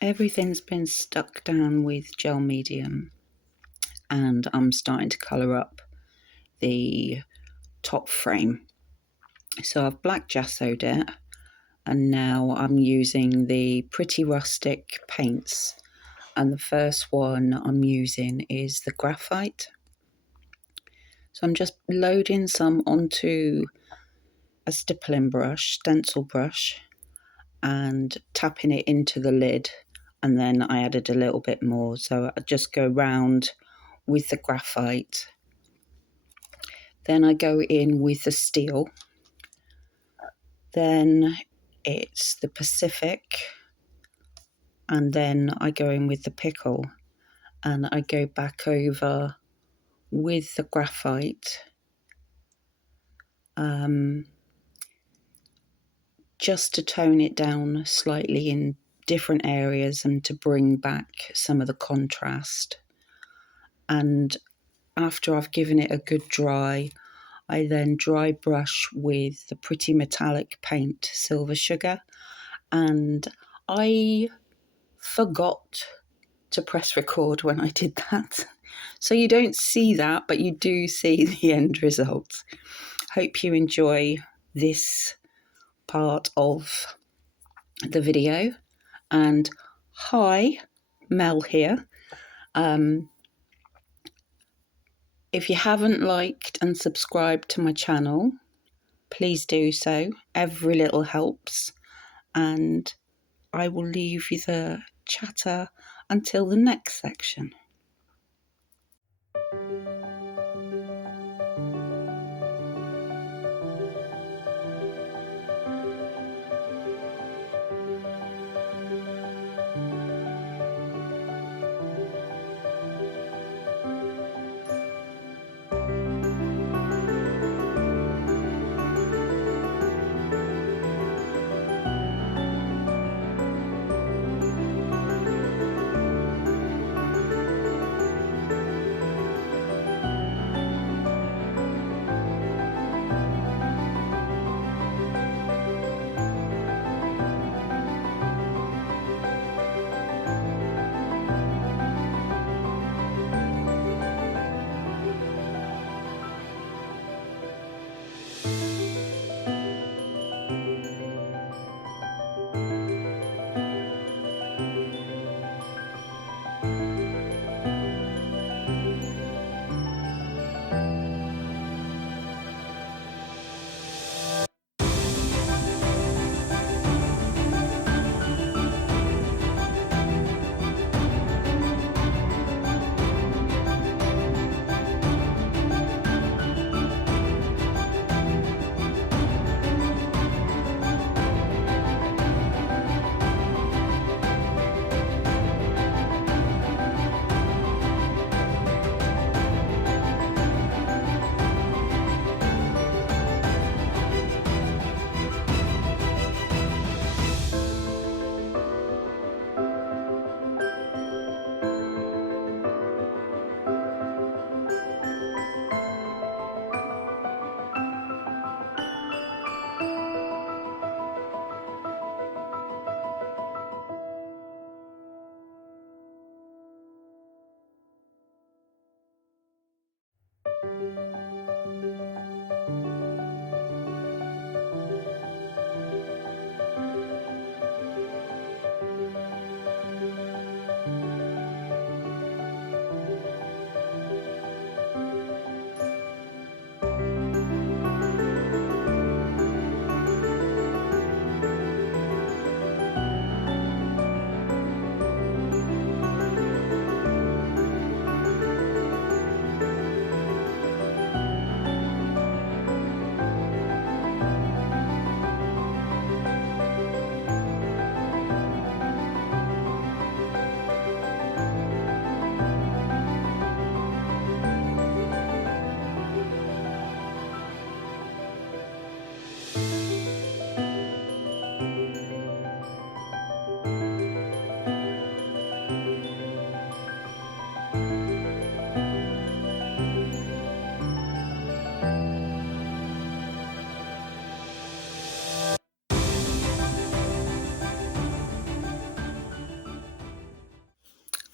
Everything's been stuck down with gel medium, and I'm starting to colour up the top frame. So I've black gessoed it, and now I'm using the Pretty Rustic paints, and the first one I'm using is the Graphite. So I'm just loading some onto a stippling brush, stencil brush, and tapping it into the lid, and then I added a little bit more, so I just go round with the Graphite. Then I go in with the steel, then it's the Pacific, and then I go in with the Pickle, and I go back over with the Graphite, just to tone it down slightly in different areas and to bring back some of the contrast. And after I've given it a good dry, I then dry brush with the Pretty Mettalic paint, Silver Sugar, and I forgot to press record when I did that. So you don't see that, but you do see the end result. Hope you enjoy this part of the video. And hi, Mel here. If you haven't liked and subscribed to my channel, please do so. Every little helps. And I will leave you the chatter until the next section.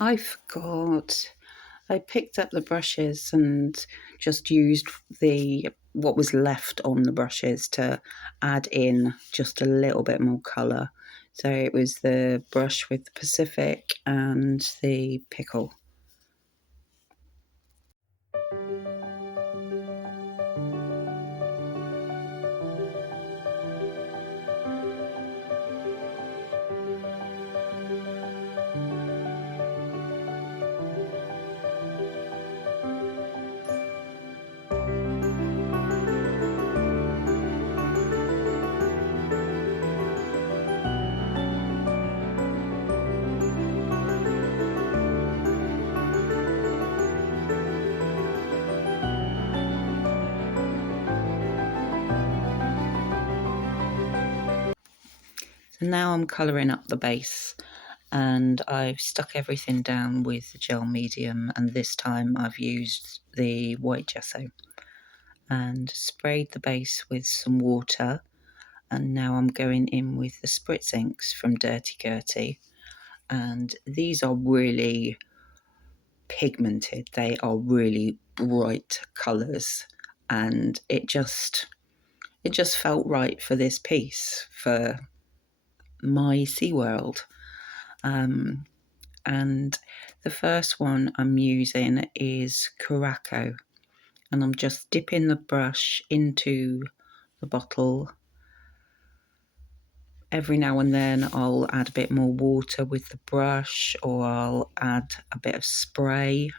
I forgot. I picked up the brushes and just used what was left on the brushes to add in just a little bit more colour. So it was the brush with the Pacific and the Pickle. So now I'm colouring up the base, and I've stuck everything down with the gel medium, and this time I've used the white gesso and sprayed the base with some water. And now I'm going in with the Spritzinks from Dirty Gurty, and these are really pigmented. They are really bright colours, and it just felt right for this piece, for my SeaWorld. And the first one I'm using is Curacao, and I'm just dipping the brush into the bottle. Every now and then I'll add a bit more water with the brush, or I'll add a bit of spray.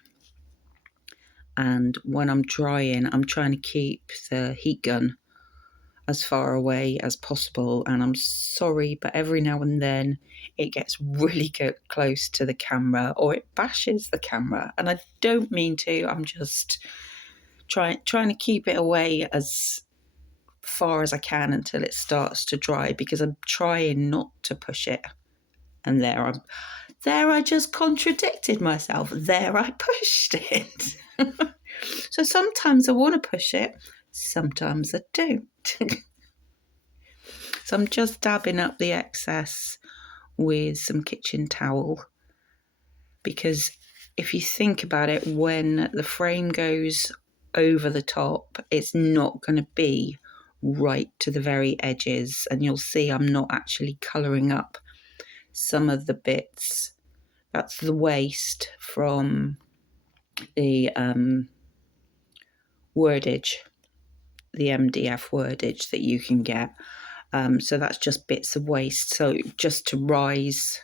And when I'm drying, I'm trying to keep the heat gun as far away as possible. And I'm sorry, but every now and then it gets really close to the camera, or it bashes the camera. And I don't mean to, I'm just trying to keep it away as far as I can until it starts to dry, because I'm trying not to push it. And there I just contradicted myself. There I pushed it. So sometimes I want to push it, sometimes I don't. So I'm just dabbing up the excess with some kitchen towel, because if you think about it, when the frame goes over the top, it's not going to be right to the very edges, and you'll see I'm not actually colouring up some of the bits. That's the waste from the wordage, the MDF wordage that you can get. So that's just bits of waste. So just to rise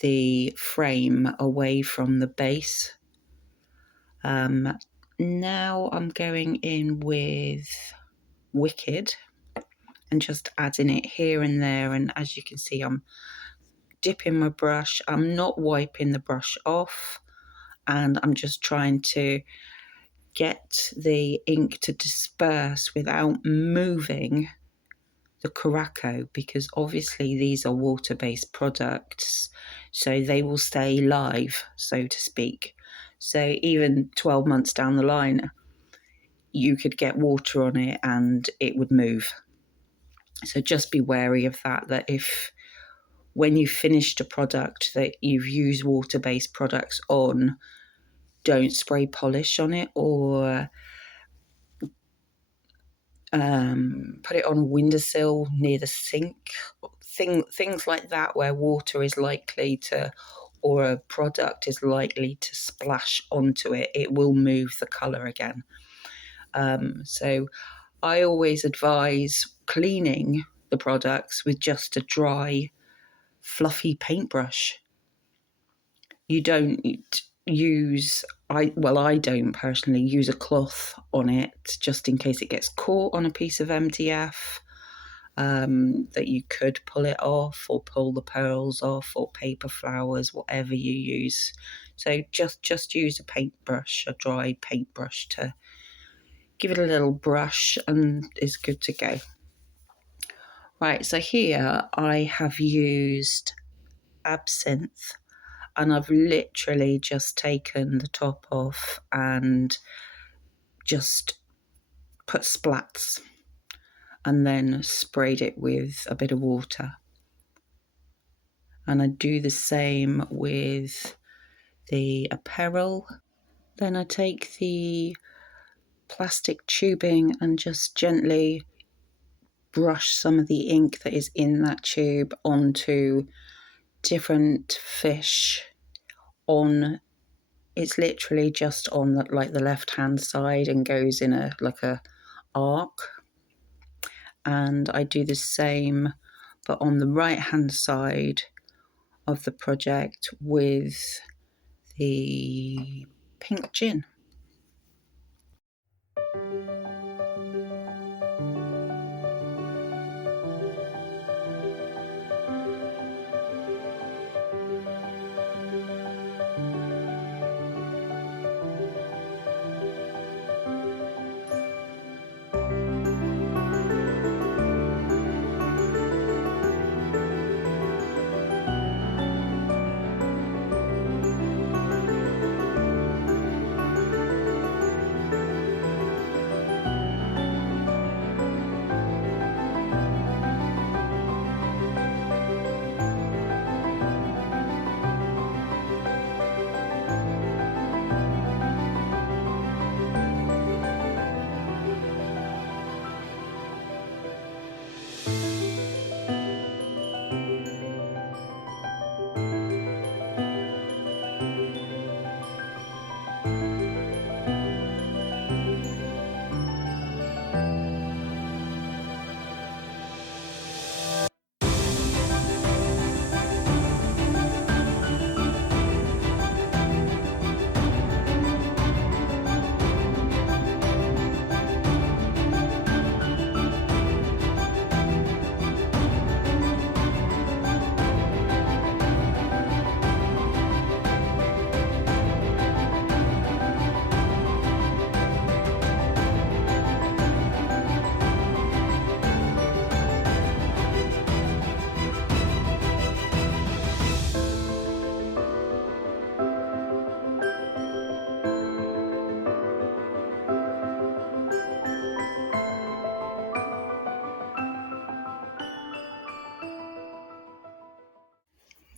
the frame away from the base. Now I'm going in with Wicked and just adding it here and there. And as you can see, I'm dipping my brush. I'm not wiping the brush off, and I'm just trying to get the ink to disperse without moving the Curacao, because obviously these are water-based products, so they will stay live, so to speak. So even 12 months down the line, you could get water on it and it would move. So just be wary of that if when you've finished a product that you've used water-based products on, don't spray polish on it, or put it on a windowsill near the sink, things like that, where water is likely to, or a product is likely to splash onto it. It will move the colour again. So I always advise cleaning the products with just a dry, fluffy paintbrush. You don't use, I don't personally use a cloth on it, just in case it gets caught on a piece of MDF, that you could pull it off, or pull the pearls off, or paper flowers, whatever you use. So just use a paintbrush, a dry paintbrush, to give it a little brush, and it's good to go. Right, so here I have used Absinthe, and I've literally just taken the top off and just put splats, and then sprayed it with a bit of water. And I do the same with the Aperol. Then I take the plastic tubing and just gently brush some of the ink that is in that tube onto different fish on, it's literally just on the, like the left hand side, and goes in a like a arc. And I do the same but on the right hand side of the project with the pink gin.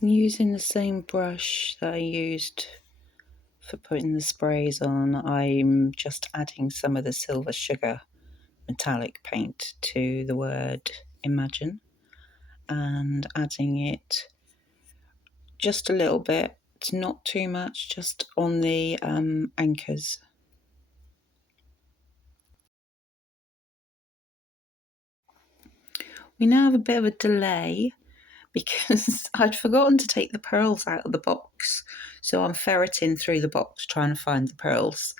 Using the same brush that I used for putting the sprays on, I'm just adding some of the silver sugar metallic paint to the word imagine, and adding it just a little bit, not too much, just on the anchors. We now have a bit of a delay because I'd forgotten to take the pearls out of the box, so I'm ferreting through the box trying to find the pearls,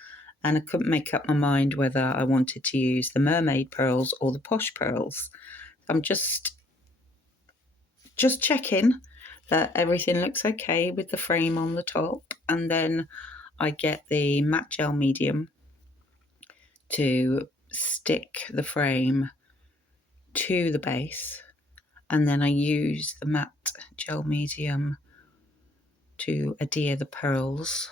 and I couldn't make up my mind whether I wanted to use the mermaid pearls or the posh pearls. I'm just checking that everything looks okay with the frame on the top, and then I get the matte gel medium to stick the frame to the base, and then I use the matte gel medium to adhere the pearls.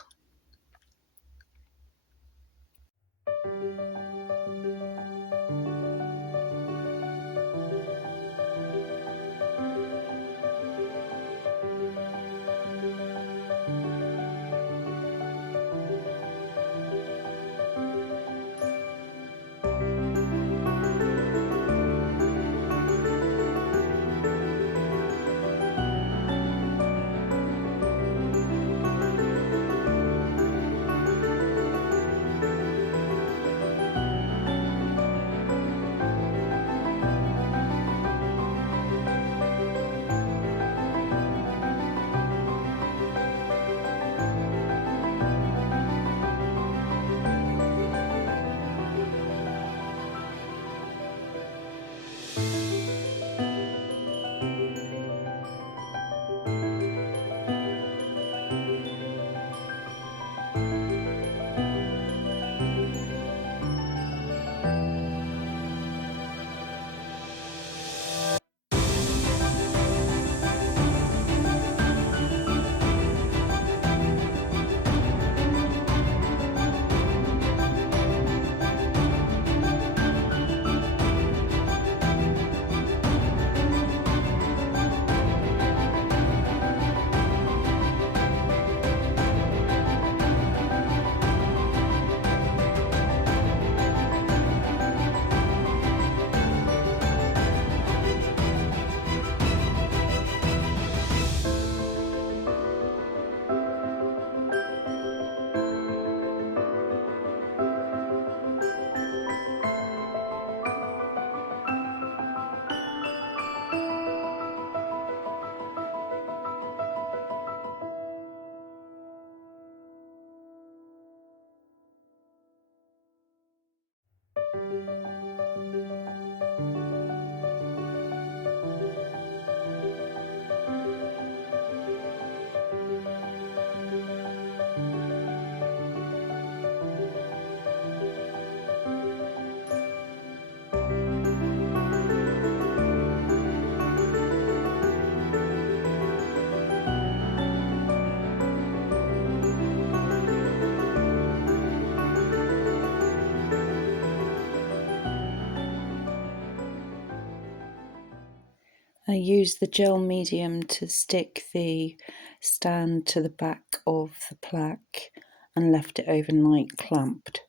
I used the gel medium to stick the stand to the back of the plaque and left it overnight clamped,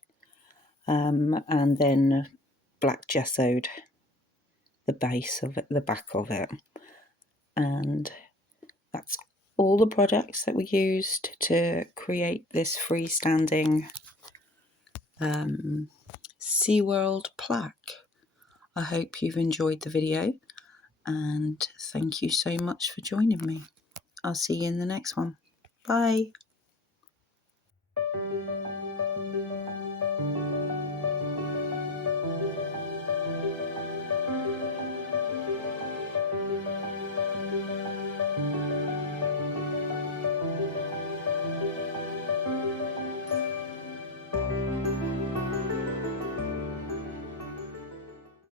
and then black gessoed the base of it, the back of it, and that's all the products that we used to create this freestanding SeaWorld plaque. I hope you've enjoyed the video, and thank you so much for joining me. I'll see you in the next one. Bye.